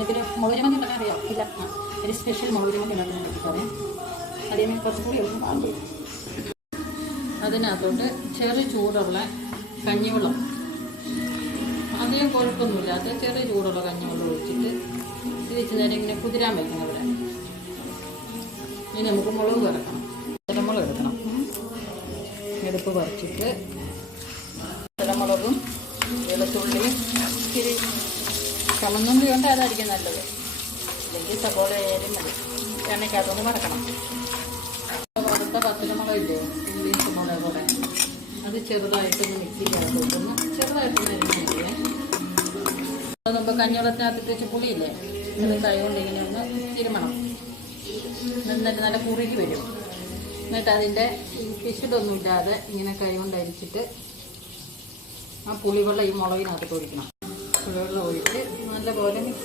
ഇതിന് മുളക് ചമ്മന്തി ഉണ്ടാക്കാൻ അറിയാം ഇല്ല ഒരു സ്പെഷ്യൽ മുളക് ചമ്മന്തി ഉണ്ടാക്കാൻ പറ്റിക്കാതെ അതേമേ കുറച്ചുകൂടി എളുപ്പം ആകും. അതിനകത്തോട്ട് ചെറിയ ചൂടുള്ള കഞ്ഞിവെള്ളം, അധികം കൊഴുപ്പൊന്നുമില്ലാത്ത ചെറിയ ചൂടുള്ള കഞ്ഞിവെള്ളം ഒഴിച്ചിട്ട് ഇത് വെച്ച് നേരം ഇങ്ങനെ കുതിരാൻ വയ്ക്കണം ഇവിടെ. ഇനി നമുക്ക് മുളക് വറക്കണം, പച്ചമുളക് എടുക്കണം. എടുപ്പ് പറിച്ചിട്ട് പച്ചമുളകും വെളുത്തുള്ളിയും ഇച്ചിരി ചുമന്നുള്ളി കൊണ്ട് അതായിരിക്കും നല്ലത്, അല്ലെങ്കിൽ സബോള ആയാലും മതി. എണ്ണയ്ക്കകത്തൊന്ന് വറക്കണം. വറുത്ത പച്ചമുളകില്ലേ, ഇംഗ്ലീഷ് മുളക് പോലെ, അത് ചെറുതായിട്ടൊന്ന് മിക്സിക്കകത്തോട്ടൊന്ന് ചെറുതായിട്ടൊന്ന് അരിഞ്ഞേ. അത് മുമ്പ് കഞ്ഞിവെള്ളത്തിനകത്തിട്ട് വെച്ച് പുളിയില്ലേ, അത് കൈ കൊണ്ട് ഇങ്ങനെ ഒന്ന് തിരുമണം. എന്നിട്ട് നല്ല കുറുകി വരും. എന്നിട്ട് അതിൻ്റെ പിശുടൊന്നും ഇല്ലാതെ ഇങ്ങനെ കൈ കൊണ്ട് അരിച്ചിട്ട് ആ പുളിവെള്ളം ഈ മുളകിനകത്ത് ഒഴിക്കണം. പുളിവെള്ളം ഒഴിച്ച് നല്ലപോലെ മിക്സ്